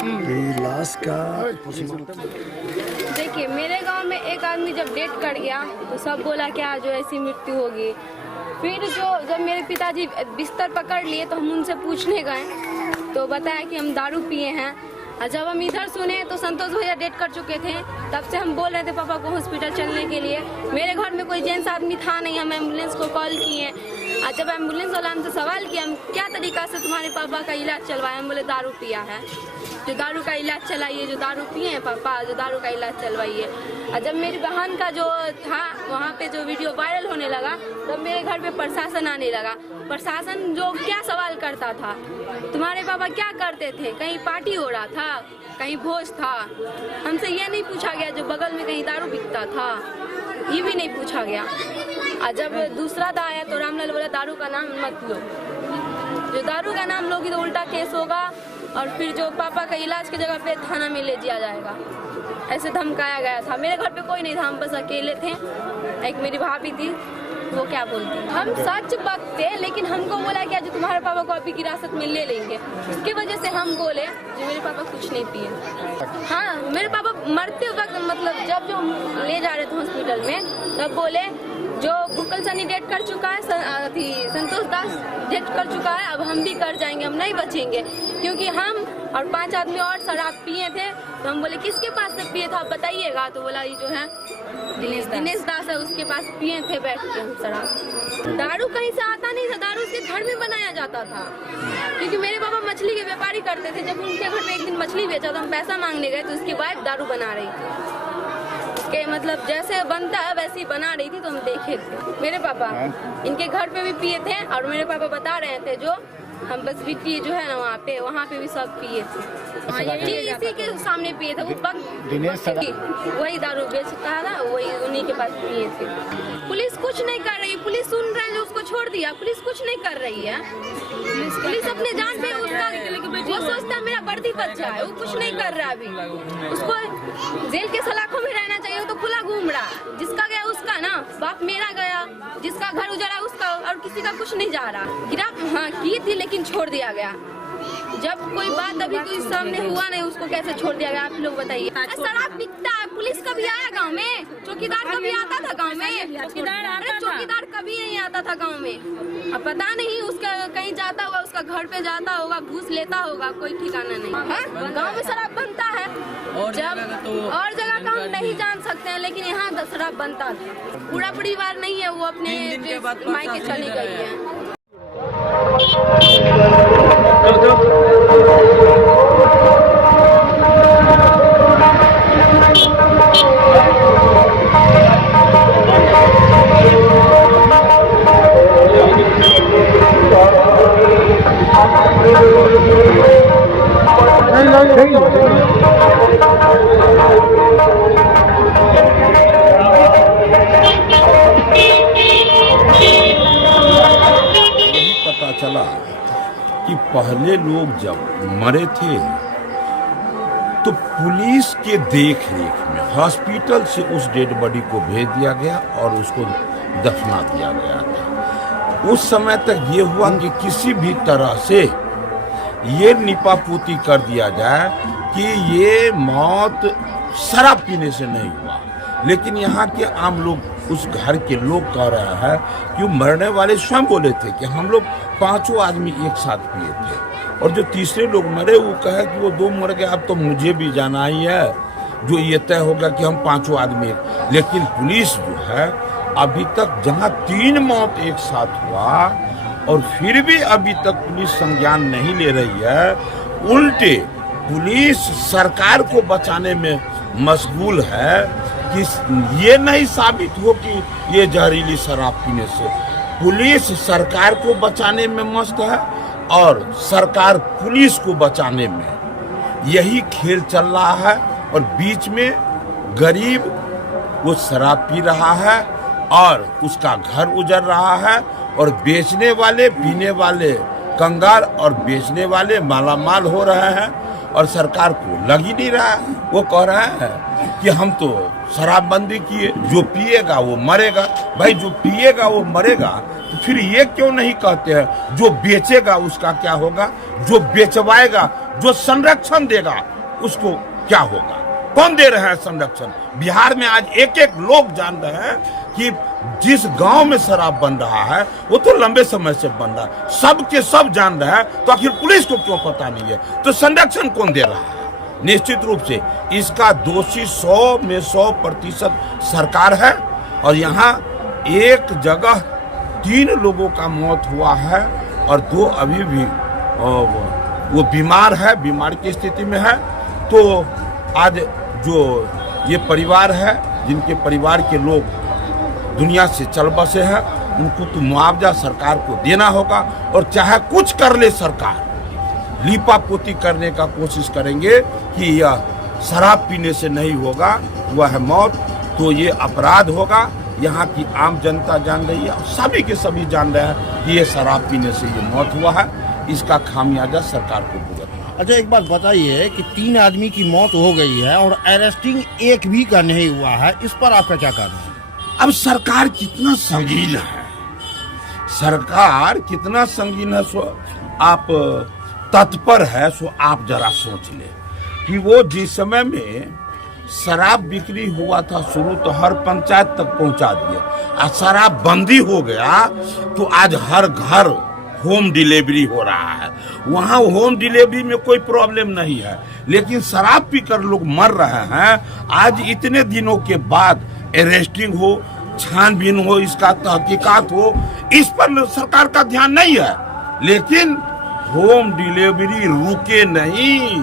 कि लाश का देखिए, मेरे गांव में एक आदमी जब डेथ कर गया तो सब बोला क्या जो ऐसी मृत्यु होगी। फिर जब मेरे पिताजी बिस्तर पकड़ लिए तो हम उनसे पूछने गए तो बताया कि हम दारू पिए हैं। और जब हम इधर सुने तो संतोष भैया डेथ कर चुके थे। तब से हम बोल रहे थे पापा को हॉस्पिटल चलने के लिए। मेरे घर में कोई जेंट्स आदमी था नहीं, हम एम्बुलेंस को कॉल किए। और जब एम्बुलेंस वाला हमसे सवाल किया हम क्या तरीका से तुम्हारे पापा का इलाज चलवाए, हम बोले दारू पिया है, जो दारू का इलाज चलाइए, जो दारू पिए हैं पापा, जो दारू का इलाज चलवाइए। और जब मेरी बहन का जो था वहाँ पे जो वीडियो वायरल होने लगा तब मेरे घर पे प्रशासन आने लगा। प्रशासन जो क्या सवाल करता था, तुम्हारे पापा क्या करते थे, कहीं पार्टी हो रहा था, कहीं भोज था, हमसे ये नहीं पूछा गया जो बगल में कहीं दारू बिकता था, ये भी नहीं पूछा गया। और जब दूसरा दा आया तो रामलाल बोला दारू का नाम मत लो, जो दारू का नाम लोगी तो उल्टा केस होगा और फिर जो पापा का इलाज की जगह पे थाना में ले दिया जाएगा, ऐसे धमकाया गया था। मेरे घर पे कोई नहीं था, हम बस अकेले थे। एक मेरी भाभी थी, वो क्या बोलती, हम सच बकते लेकिन हमको बोला क्या जो तुम्हारे पापा को अभी हिरासत में ले लेंगे। उसकी वजह से हम बोले जो मेरे पापा कुछ नहीं पिए। हाँ, मेरे पापा मरते वक्त मतलब जब जो ले जा रहे थे हॉस्पिटल में तब बोले जो भुक्कल सनी डेट कर चुका है, संतोष दास डेट कर चुका है, अब हम भी कर जाएंगे, हम नहीं बचेंगे। क्योंकि हम और 5 आदमी और शराब पिए थे। तो हम बोले किसके पास से पिए था बताइएगा, तो बोला ये जो है दिनेश दास है, उसके पास पिए थे बैठ के हम शराब। दारू कहीं से आता नहीं था, दारू उसके घर में बनाया जाता था। क्योंकि मेरे पापा मछली के व्यापारी करते थे। जब उनके घर पे एक दिन मछली बेचा तो हम पैसा मांगने गए तो उसकी वाइफ दारू बना रही थी के मतलब जैसे बनता है वैसे ही बना रही थी तो हम देखे थे। मेरे पापा इनके घर पे भी पिए थे और मेरे पापा बता रहे थे जो हम बस बिट्टी जो है ना वहाँ पे भी सब पिए थे। ये इसी के सामने पिए थे, वो वही दारू बेचता था, वही उन्हीं के पास पिए थे। पुलिस कुछ नहीं कर रही, पुलिस सुन रहे हैं जो उसको छोड़ दिया, पुलिस कुछ नहीं कर रही है। पुलिस अपने जान पे उसका वो सोचता है मेरा वर्दी बच जाए, वो कुछ नहीं कर रहा। अभी उसको जेल के सलाखों में रहना चाहिए, वो तो खुला घूम रहा। जिसका गया उसका ना, बाप मेरा गया, जिसका घर उजड़ा उसका, और किसी का कुछ नहीं जा रहा। गिरफ्त हाँ की थी लेकिन छोड़ दिया गया। जब कोई बात अभी कोई सामने हुआ नहीं, उसको कैसे छोड़ दिया गया आप लोग बताइए। शराब बिकता है, पुलिस कभी आया गांव में, चौकीदार कभी आता था गांव में, चौकीदार कभी नहीं आता था गांव में। अब पता नहीं उसका कहीं जाता होगा, उसका घर पे जाता होगा, घूस लेता होगा, कोई ठिकाना नहीं। गाँव में शराब बनता है, जब और जगह का हम नहीं जान सकते हैं, लेकिन यहाँ शराब बनता था। पूरा परिवार नहीं है, वो अपने मायके चली गई है। पता चला कि पहले लोग जब मरे थे तो पुलिस के देख रेख में हॉस्पिटल से उस डेड बॉडी को भेज दिया गया और उसको दफना दिया गया था। उस समय तक ये हुआ कि किसी भी तरह से ये निपापोती कर दिया जाए कि ये मौत शराब पीने से नहीं हुआ। लेकिन यहाँ के आम लोग, उस घर के लोग कह रहे हैं कि मरने वाले स्वयं बोले थे कि हम लोग 5 आदमी एक साथ पिए थे, और जो तीसरे लोग मरे वो कहे कि वो 2 मर गए, अब तो मुझे भी जाना ही है, जो ये तय होगा कि हम 5 आदमी। लेकिन पुलिस जो है अभी तक, जहाँ 3 मौत एक साथ हुआ और फिर भी अभी तक पुलिस संज्ञान नहीं ले रही है, उल्टे पुलिस सरकार को बचाने में मशगूल है कि ये नहीं साबित हो कि ये जहरीली शराब पीने से। पुलिस सरकार को बचाने में मस्त है और सरकार पुलिस को बचाने में, यही खेल चल रहा है। और बीच में गरीब वो शराब पी रहा है और उसका घर उजड़ रहा है, और बेचने वाले, पीने वाले कंगाल और बेचने वाले मालामाल हो रहे हैं, और सरकार को लग ही नहीं रहा। वो कह रहे हैं कि हम तो शराबबंदी किए, जो पिएगा वो मरेगा। भाई जो पिएगा वो मरेगा, तो फिर ये क्यों नहीं कहते हैं जो बेचेगा उसका क्या होगा, जो बेचवाएगा जो संरक्षण देगा उसको क्या होगा? कौन दे रहे हैं संरक्षण? बिहार में आज एक एक लोग जान रहे हैं कि जिस गांव में शराब बन रहा है वो तो लंबे समय से बन रहा है, सब के सब जान रहे हैं, तो आखिर पुलिस को क्यों पता नहीं है? तो संरक्षण कौन दे रहा है? निश्चित रूप से इसका दोषी 100 में 100% सरकार है। और यहाँ एक जगह 3 लोगों का मौत हुआ है और 2 अभी भी वो बीमार है, बीमार की स्थिति में है। तो आज जो ये परिवार है, जिनके परिवार के लोग दुनिया से चल बसे हैं, उनको तो मुआवजा सरकार को देना होगा। और चाहे कुछ कर ले सरकार, लीपा पोती करने का कोशिश करेंगे कि यह शराब पीने से नहीं होगा, वह मौत, तो ये अपराध होगा। यहाँ की आम जनता जान रही है, सभी के सभी जान रहे हैं कि ये शराब पीने से ये मौत हुआ है, इसका खामियाजा सरकार को भुगतना है। अच्छा, एक बात बताइए कि 3 आदमी की मौत हो गई है और अरेस्टिंग एक भी का नहीं हुआ है, इस पर आपका क्या कहना है? अब सरकार कितना संगीन है, सरकार कितना संगीन है, सो आप तत्पर है, सो आप जरा सोच ले कि वो जिस समय में शराब बिक्री हुआ था शुरू, तो हर पंचायत तक पहुंचा दिया। आज शराब बंदी हो गया तो आज हर घर होम डिलीवरी हो रहा है। वहाँ होम डिलीवरी में कोई प्रॉब्लम नहीं है, लेकिन शराब पीकर लोग मर रहे हैं। आज इतने दिनों के बाद अरेस्टिंग हो, छानबीन हो, इसका तहकीकात हो, इस पर सरकार का ध्यान नहीं है। लेकिन होम डिलीवरी रुके नहीं,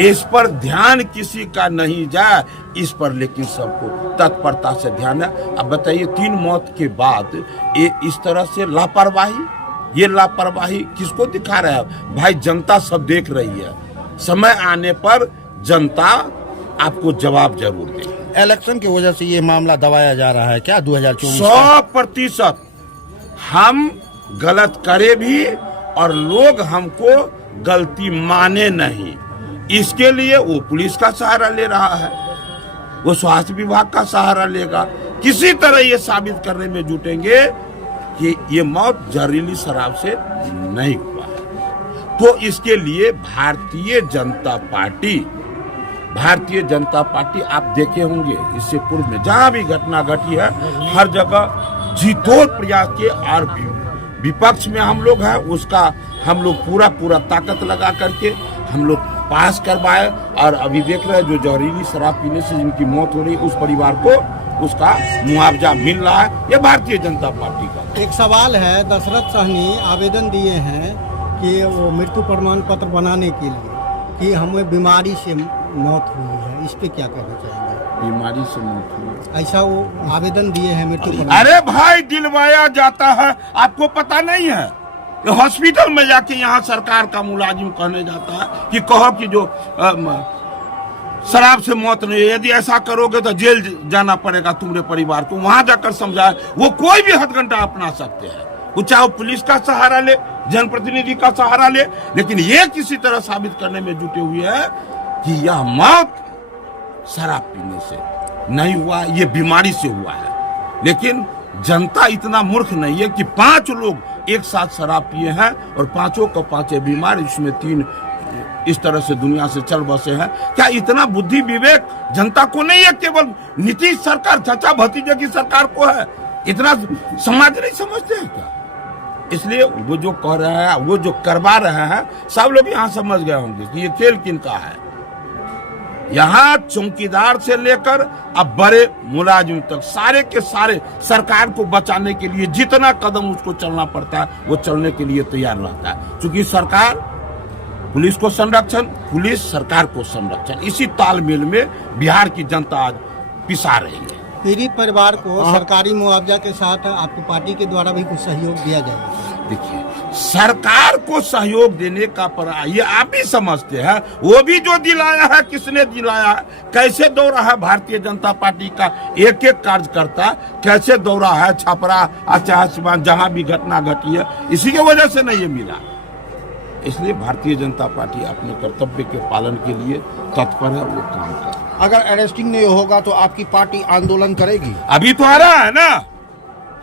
इस पर ध्यान किसी का नहीं जाए, इस पर लेकिन सबको तत्परता से ध्यान है। अब बताइए 3 मौत के बाद ये इस तरह से लापरवाही, ये लापरवाही किसको दिखा रहा है? भाई जनता सब देख रही है, समय आने पर जनता आपको जवाब जरूर देगी। इलेक्शन की वजह से ये मामला दबाया जा रहा है क्या 2024? 100% हम गलत करे भी और लोग हमको गलती माने नहीं, इसके लिए वो पुलिस का सहारा ले रहा है, वो स्वास्थ्य विभाग का सहारा लेगा, किसी तरह ये साबित करने में जुटेंगे कि ये मौत जहरीली शराब से नहीं हुआ है। तो इसके लिए भारतीय जनता पार्टी आप देखे होंगे इससे पूर्व में जहां भी घटना घटी है, हर जगह जीतोड़ प्रयास के, और विपक्ष में हम लोग हैं, उसका हम लोग पूरा ताकत लगा करके हम लोग पास करवाए। और अभी देख रहे हैं जो जहरीली शराब पीने से जिनकी मौत हो रही, उस परिवार को उसका मुआवजा मिल रहा है। ये भारतीय जनता पार्टी का एक सवाल है। दशरथ साहनी आवेदन दिए हैं कि वो मृत्यु प्रमाण पत्र बनाने के लिए कि हमें बीमारी से मौत हुई है, इस पे क्या कहना चाहेंगे? बीमारी से मौत हुई, ऐसा वो आवेदन दिए हैं मृत्यु प्रमाण। अरे भाई दिलवाया जाता है, आपको पता नहीं है? हॉस्पिटल में जाके यहाँ सरकार का मुलाजिम कहने जाता है कि कहो कि जो शराब से मौत नहीं, यदि ऐसा करोगे तो जेल जाना पड़ेगा तुम्हारे परिवार को। वहां जाकर समझाए, वो कोई भी हथकंडा अपना सकते हैं, वो चाहे पुलिस का सहारा ले, जनप्रतिनिधि का सहारा ले, लेकिन ये किसी तरह साबित करने में जुटे हुए हैं कि यह मौत शराब पीने से नहीं हुआ, ये बीमारी से हुआ है। लेकिन जनता इतना मूर्ख नहीं है कि 5 लोग एक साथ शराब पिए हैं और 5 को 5 बीमार, इसमें 3 इस तरह से दुनिया से चल बसे हैं। क्या इतना बुद्धि विवेक जनता को नहीं है? केवल नीतीश सरकार, चाचा भतीजे की सरकार को है। इतना समाज नहीं समझते हैं क्या? इसलिए वो जो कह रहे हैं, वो जो करवा रहे हैं, सब लोग यहाँ समझ गए होंगे कि ये खेल किनका है। यहाँ चौकीदार से लेकर अब बड़े मुलाजिम तक सारे के सारे सरकार को बचाने के लिए जितना कदम उसको चलना पड़ता है, वो चलने के लिए तैयार रहता है। क्योंकि सरकार पुलिस को संरक्षण, पुलिस सरकार को संरक्षण, इसी तालमेल में बिहार की जनता आज पिसा रही है। पीड़ित परिवार को सरकारी मुआवजा के साथ आपको पार्टी के द्वारा भी कुछ सहयोग दिया जाएगा? देखिए, सरकार को सहयोग देने का ये आप भी समझते हैं, वो भी जो दिलाया है, किसने दिलाया है, कैसे दौड़ा है भारतीय जनता पार्टी का एक एक कार्यकर्ता, कैसे दौड़ा है छपरा, चाहे जहां भी घटना घटी है, इसी की वजह से नहीं ये मिला। इसलिए भारतीय जनता पार्टी अपने कर्तव्य के पालन के लिए तत्पर है, वो काम कर रहा है। अगर अरेस्टिंग नहीं होगा तो आपकी पार्टी आंदोलन करेगी? अभी तो आ रहा है ना,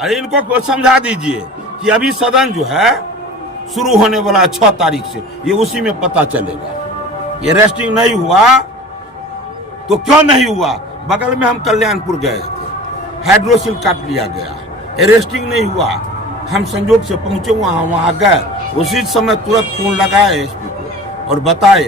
अरे इनको समझा दीजिए कि अभी सदन जो है शुरू होने वाला 6 तारीख से, ये उसी में पता चलेगा। ये अरेस्टिंग नहीं हुआ तो क्यों नहीं हुआ? बगल में हम कल्याणपुर गए थे, हाइड्रोसिल काट लिया गया, अरेस्टिंग नहीं हुआ। हम संजोग से पहुंचे वहां गए, उसी समय तुरंत फोन लगाए एसपी को और बताए